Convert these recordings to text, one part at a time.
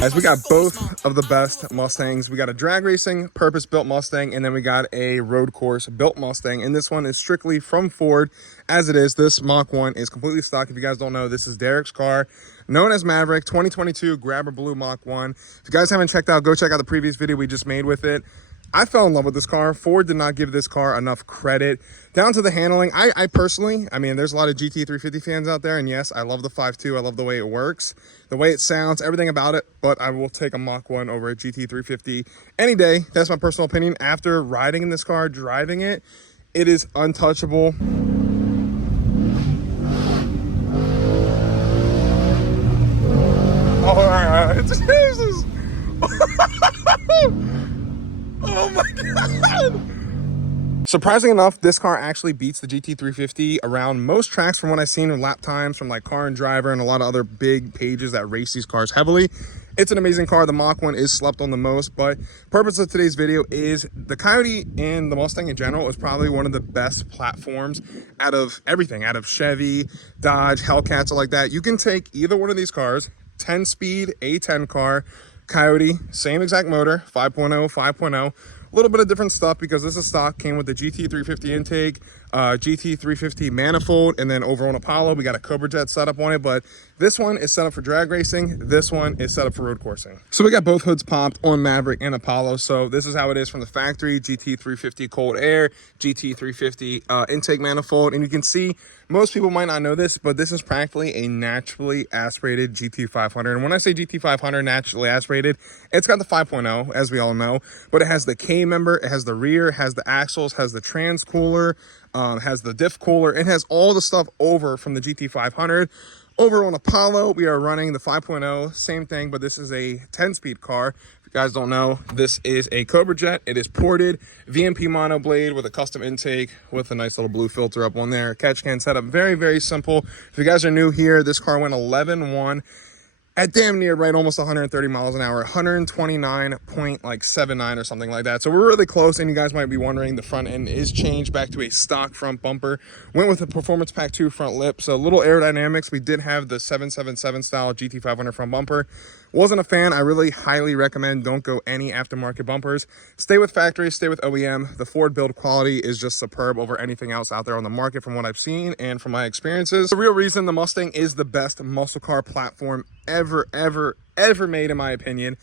As we got both of the best Mustangs. We got a drag racing purpose-built Mustang, and then we got a road course built Mustang, and this one is strictly from Ford. As it is, this Mach 1 is completely stock. If you guys don't know, this is Derek's car, known as Maverick, 2022 Grabber Blue Mach 1. If you guys haven't checked out, go check out the previous video we just made with it. I fell in love with this car. Ford did not give this car enough credit. Down to the handling, I personally, I mean, there's a lot of GT350 fans out there, and yes, I love the 5.2. I love the way it works, the way it sounds, everything about it, but I will take a Mach 1 over a GT350 any day. That's my personal opinion. After riding in this car, driving it, it is untouchable. Oh, it's Jesus. Oh my God. Surprisingly enough, this car actually beats the GT350 around most tracks from what I've seen in lap times from like Car and Driver and a lot of other big pages that race these cars heavily. It's an amazing car. The Mach 1 is slept on the most, but purpose of today's video is the Coyote and the Mustang in general is probably one of the best platforms out of everything, out of Chevy, Dodge, Hellcats, like that. You can take either one of these cars, 10-speed, A10 car, Coyote, same exact motor, 5.0, 5.0. A little bit of different stuff because this is stock, came with the GT350 intake, GT350 manifold, and then over on Apollo, we got a Cobra Jet setup on it, but this one is set up for drag racing. This one is set up for road coursing. So we got both hoods popped on Maverick and Apollo. So this is how it is from the factory, GT350 cold air, GT350 intake manifold. And you can see, most people might not know this, but this is practically a naturally aspirated GT500. And when I say GT500 naturally aspirated, it's got the 5.0, as we all know, but it has the K member, it has the rear, has the axles, has the trans cooler, has the diff cooler. It has all the stuff over from the GT500. Over on Apollo, we are running the 5.0, same thing, but this is a 10-speed car. If you guys don't know, this is a Cobra Jet. It is ported, VMP monoblade with a custom intake with a nice little blue filter up on there. Catch can setup, very, very simple. If you guys are new here, this car went 11.1 at damn near right almost 130 miles an hour, 129.79 or something like that. So we're really close, and you guys might be wondering, the front end is changed back to a stock front bumper. Went with the Performance Pack 2 front lip, so little aerodynamics. We did have the 777 style GT500 front bumper. Wasn't a fan. I really highly recommend don't go any aftermarket bumpers. Stay with factory, stay with OEM. The Ford build quality is just superb over anything else out there on the market from what I've seen and from my experiences. The real reason the Mustang is the best muscle car platform ever made, in my opinion.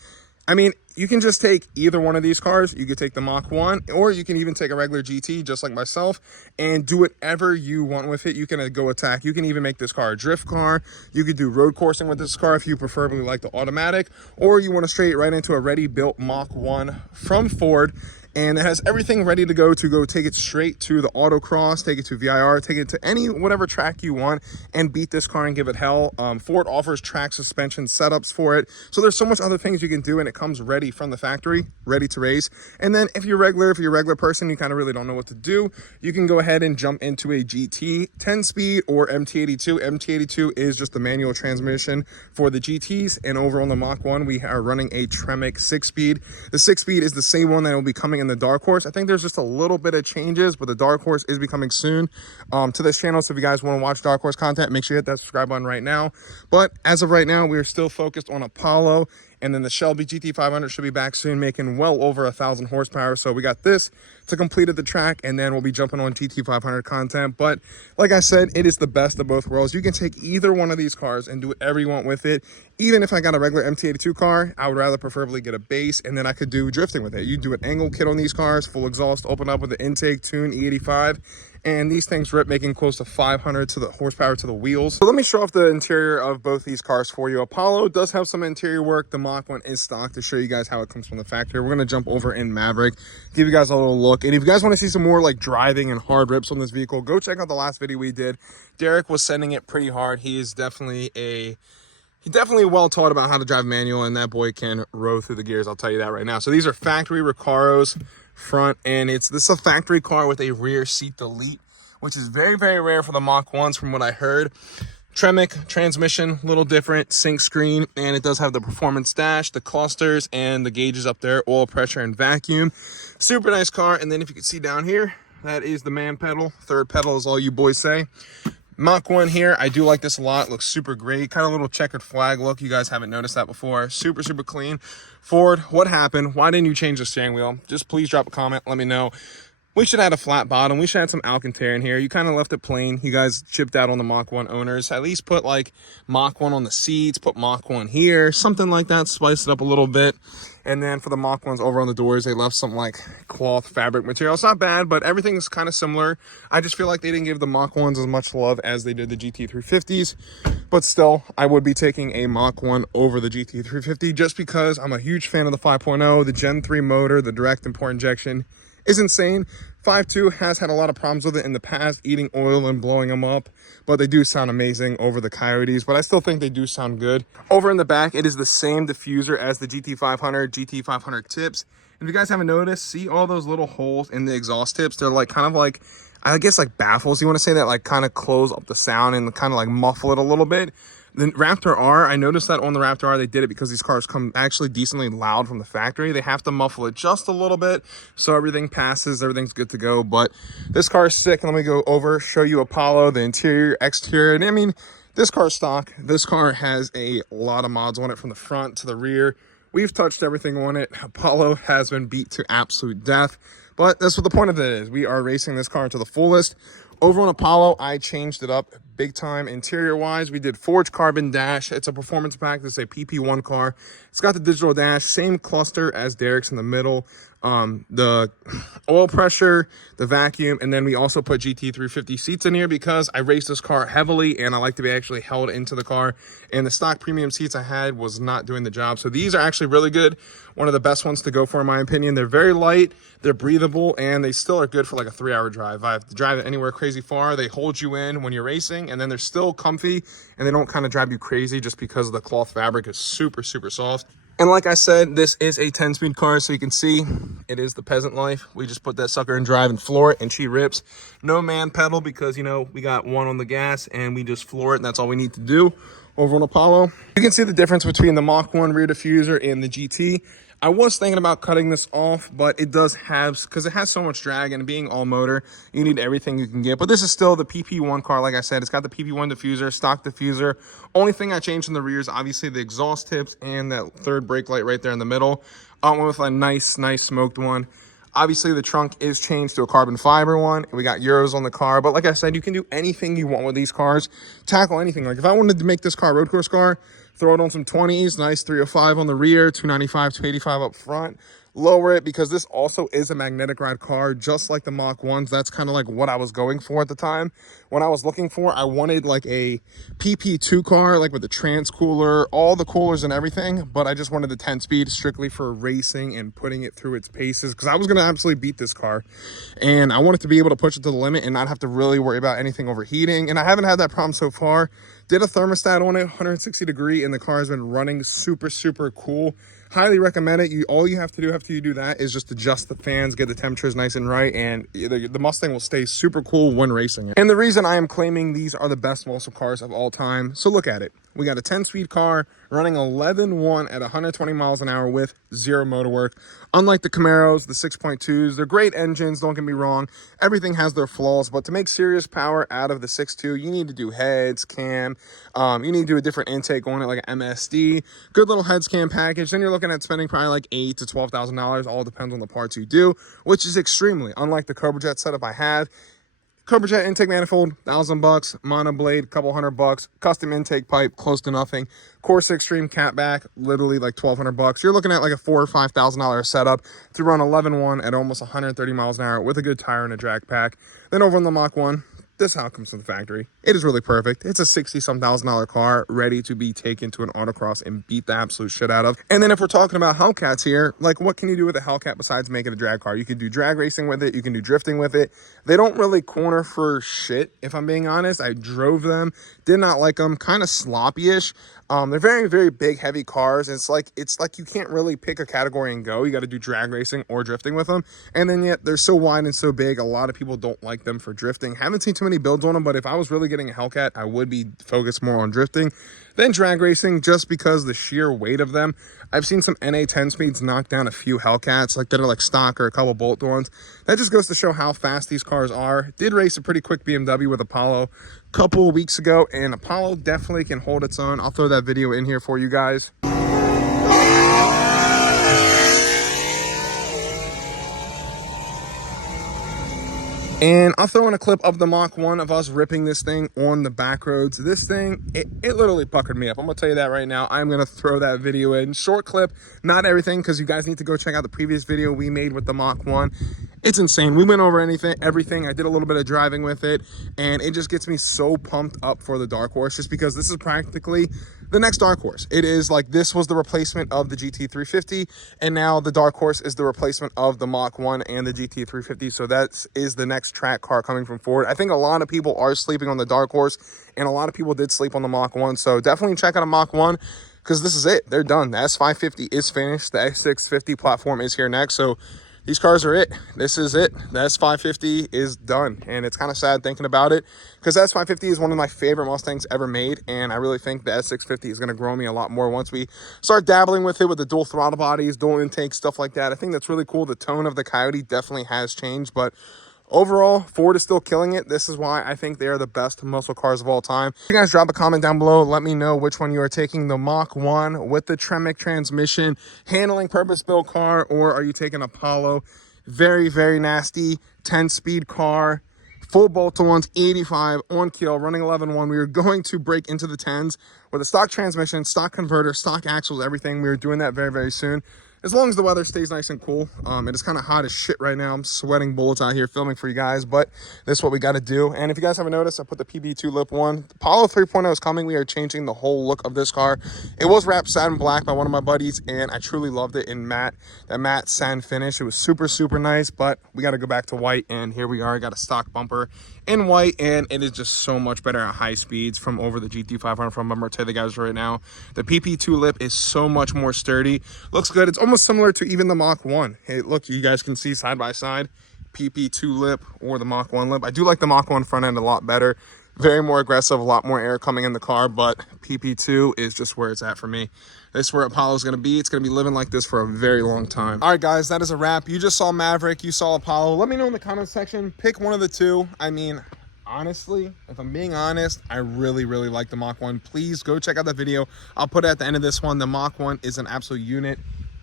I mean, you can just take either one of these cars. You could take the Mach 1, or you can even take a regular GT, just like myself, and do whatever you want with it. You can go attack. You can even make this car a drift car. You could do road coursing with this car if you preferably like the automatic, or you want to straight right into a ready-built Mach 1 from Ford. And it has everything ready to go take it straight to the autocross, take it to VIR, take it to any, whatever track you want, and beat this car and give it hell. Ford offers track suspension setups for it. So there's so much other things you can do, and it comes ready from the factory, ready to race. And then if you're a regular person, you kind of really don't know what to do, you can go ahead and jump into a GT 10-speed or MT82. MT82 is just the manual transmission for the GTs. And over on the Mach 1, we are running a Tremec 6-speed. The 6-speed is the same one that will be coming in the Dark Horse. I think there's just a little bit of changes, but the Dark Horse is becoming soon to this channel. So if you guys want to watch Dark Horse content, make sure you hit that subscribe button right now. But as of right now, we are still focused on Apollo, and then the Shelby GT500 should be back soon, making well over 1,000 horsepower. So we got this to complete the track, and then we'll be jumping on GT500 content. But like I said, it is the best of both worlds. You can take either one of these cars and do whatever you want with it. Even if I got a regular MT82 car, I would rather preferably get a base, and then I could do drifting with it. You do an angle kit on these cars, full exhaust, open up with the intake, tune E85. And these things rip, making close to 500 to the horsepower to the wheels. So let me show off the interior of both these cars for you. Apollo does have some interior work. The Mach 1 is stock to show you guys how it comes from the factory. We're going to jump over in Maverick, give you guys a little look. And if you guys want to see some more like driving and hard rips on this vehicle, go check out the last video we did. Derek was sending it pretty hard. He is definitely well taught about how to drive manual, and that boy can row through the gears. I'll tell you that right now. So these are factory Recaros front, and this is a factory car with a rear seat delete, which is very, very rare for the Mach 1s from what I heard. Tremec transmission, a little different, sync screen, and it does have the performance dash, the clusters, and the gauges up there, oil pressure and vacuum. Super nice car. And then if you can see down here, that is the man pedal. Third pedal is all you boys say. Mach 1 here, I do like this a lot. It looks super great. Kind of a little checkered flag look. You guys haven't noticed that before. Super, super clean. Ford, what happened? Why didn't you change the steering wheel? Just please drop a comment. Let me know. We should add a flat bottom. We should add some Alcantara in here. You kind of left it plain. You guys chipped out on the Mach 1 owners. At least put like Mach 1 on the seats. Put Mach 1 here. Something like that. Spice it up a little bit. And then for the Mach 1s over on the doors, they left some like cloth fabric material. It's not bad, but everything's kind of similar. I just feel like they didn't give the Mach 1s as much love as they did the GT350s. But still, I would be taking a Mach 1 over the GT350 just because I'm a huge fan of the 5.0, the Gen 3 motor, the direct import injection is insane. 5.2 has had a lot of problems with it in the past, eating oil and blowing them up, but they do sound amazing over the Coyotes, but I still think they do sound good. Over in the back, it is the same diffuser as the GT500, GT500 tips. If you guys haven't noticed, see all those little holes in the exhaust tips? They're like kind of like, I guess like baffles, you want to say, that like kind of close up the sound and kind of like muffle it a little bit. The Raptor R, I noticed that on the Raptor R, they did it because these cars come actually decently loud from the factory. They have to muffle it just a little bit so everything passes, everything's good to go. But this car is sick. And let me go over, show you Apollo, the interior, exterior. And I mean, this car's stock. This car has a lot of mods on it from the front to the rear. We've touched everything on it. Apollo has been beat to absolute death. But that's what the point of it is. We are racing this car to the fullest. Over on Apollo, I changed it up big time interior-wise. We did forged carbon dash. It's a performance pack. It's a PP1 car. It's got the digital dash, same cluster as Derek's in the middle. The oil pressure, the vacuum, and then we also put GT350 seats in here because I raced this car heavily and I like to be actually held into the car. And the stock premium seats I had was not doing the job. So these are actually really good. One of the best ones to go for, in my opinion. They're very light, they're breathable, and they still are good for like a 3-hour drive. I have to drive it anywhere crazy far. They hold you in when you're racing, and then they're still comfy, and they don't kind of drive you crazy just because the cloth fabric is super, super soft. And like I said, this is a 10-speed car, so you can see it is the peasant life. We just put that sucker in drive and floor it, and she rips. No man pedal because, you know, we got one on the gas, and we just floor it, and that's all we need to do. Over on Apollo, you can see the difference between the Mach 1 rear diffuser and the GT. I was thinking about cutting this off, but it does have, because it has so much drag, and being all motor, you need everything you can get. But this is still the PP1 car. Like I said, it's got the PP1 diffuser, stock diffuser. Only thing I changed in the rear is obviously the exhaust tips and that third brake light right there in the middle. I went with a nice smoked one. Obviously, the trunk is changed to a carbon fiber one. We got Euros on the car. But like I said, you can do anything you want with these cars. Tackle anything. Like if I wanted to make this car a road course car, throw it on some 20s, nice 305 on the rear, 295, 285 up front. Lower it because this also is a magnetic ride car, just like the Mach 1s. That's kind of like what I was going for at the time. When I was looking for, I wanted like a PP2 car, like with the trans cooler, all the coolers and everything. But I just wanted the 10-speed strictly for racing and putting it through its paces because I was going to absolutely beat this car. And I wanted to be able to push it to the limit and not have to really worry about anything overheating. And I haven't had that problem so far. Did a thermostat on it, 160 degree, and the car has been running super, super cool. Highly recommend it. All you have to do after you do that is just adjust the fans, get the temperatures nice and right, and the Mustang will stay super cool when racing it. And the reason I am claiming these are the best muscle cars of all time, so look at it. We got a 10-speed car running 11.1 at 120 miles an hour with zero motor work. Unlike the Camaros, the 6.2s, they're great engines, don't get me wrong. Everything has their flaws, but to make serious power out of the 6.2, you need to do heads, cam, you need to do a different intake on it, like an MSD. Good little heads cam package. Then you're looking at spending probably like $8,000 to $12,000. All depends on the parts you do, which is extremely unlike the Cobra Jet setup I have. Cobra Jet intake manifold, $1,000. Mono blade, couple $100. Custom intake pipe, close to nothing. Corsa Extreme catback, literally like $1,200. You're looking at like a $4,000 or $5,000 setup to run 11.1 at almost 130 miles an hour with a good tire and a drag pack. Then over on the Mach 1, this is how it comes from the factory. It is really perfect. It's a $60-some thousand car ready to be taken to an autocross and beat the absolute shit out of. And then if we're talking about Hellcats here, like what can you do with a Hellcat besides make it a drag car? You can do drag racing with it. You can do drifting with it. They don't really corner for shit, if I'm being honest. I drove them, did not like them, kind of sloppy-ish. They're very, very big, heavy cars. It's like you can't really pick a category and go. You got to do drag racing or drifting with them. And then yet they're so wide and so big, a lot of people don't like them for drifting. Haven't seen too many builds on them, but if I was really getting a Hellcat, I would be focused more on drifting than drag racing, just because the sheer weight of them. I've seen some NA 10 speeds knock down a few Hellcats like that are like stock or a couple bolt ones. That just goes to show how fast these cars are. Did race a pretty quick BMW with Apollo a couple of weeks ago, and Apollo definitely can hold its own. I'll throw that video in here for you guys. And I'll throw in a clip of the Mach 1 of us ripping this thing on the back roads. This thing, it literally puckered me up. I'm going to tell you that right now. I'm going to throw that video in. Short clip, not everything, because you guys need to go check out the previous video we made with the Mach 1. It's insane. We went over everything. I did a little bit of driving with it, and it just gets me so pumped up for the Dark Horse, just because this is practically the next Dark Horse. It is like, this was the replacement of the GT350, and now the Dark Horse is the replacement of the Mach 1 and the GT350. So that is the next track car coming from Ford. I think a lot of people are sleeping on the Dark Horse, and a lot of people did sleep on the Mach 1. So definitely check out a Mach 1, because this is it. They're done. The S550 is finished. The S650 platform is here next. So these cars are it. This is it. The S550 is done. And it's kind of sad thinking about it, because the S550 is one of my favorite Mustangs ever made. And I really think the S650 is going to grow me a lot more once we start dabbling with it, with the dual throttle bodies, dual intake, stuff like that. I think that's really cool. The tone of the Coyote definitely has changed, but overall, Ford is still killing it. This is why I think they are the best muscle cars of all time. You guys drop a comment down below. Let me know which one you are taking, the Mach 1 with the Tremec transmission, handling purpose-built car, or are you taking Apollo? Very, very nasty 10-speed car, full bolt-ons, 85 on kill, running 11.1. We are going to break into the 10s with a stock transmission, stock converter, stock axles, everything. We are doing that very, very soon, as long as the weather stays nice and cool. It is kind of hot as shit right now. I'm sweating bullets out here filming for you guys, but this is what we got to do. And if you guys haven't noticed, I put the PB2 lip one. The Apollo 3.0 is coming. We are changing the whole look of this car. It was wrapped satin black by one of my buddies, and I truly loved it in matte. That matte satin finish. It was super, super nice, but we got to go back to white, and here we are. I got a stock bumper in white, and it is just so much better at high speeds from over the GT500 from. I'm going to tell you guys right now, the PP2 lip is so much more sturdy. Looks good. It's almost similar to even the Mach 1. Hey, look, you guys can see side by side, PP2 lip or the Mach 1 lip. I do like the Mach 1 front end a lot better. Very more aggressive, a lot more air coming in the car, but PP2 is just where it's at for me. This is where Apollo's going to be. It's going to be living like this for a very long time. All right, guys, that is a wrap. You just saw Maverick. You saw Apollo. Let me know in the comment section. Pick one of the two. I mean, honestly, if I'm being honest, I really, really like the Mach 1. Please go check out that video. I'll put it at the end of this one. The Mach 1 is an absolute unit.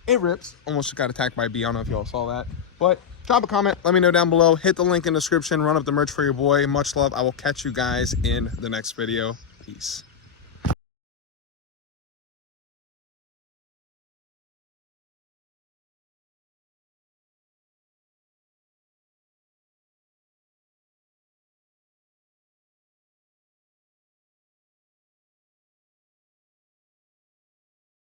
It rips. Almost got attacked by a bee. I don't know if y'all saw that. But drop a comment. Let me know down below. Hit the link in the description. Run up the merch for your boy. Much love. I will catch you guys in the next video. Peace.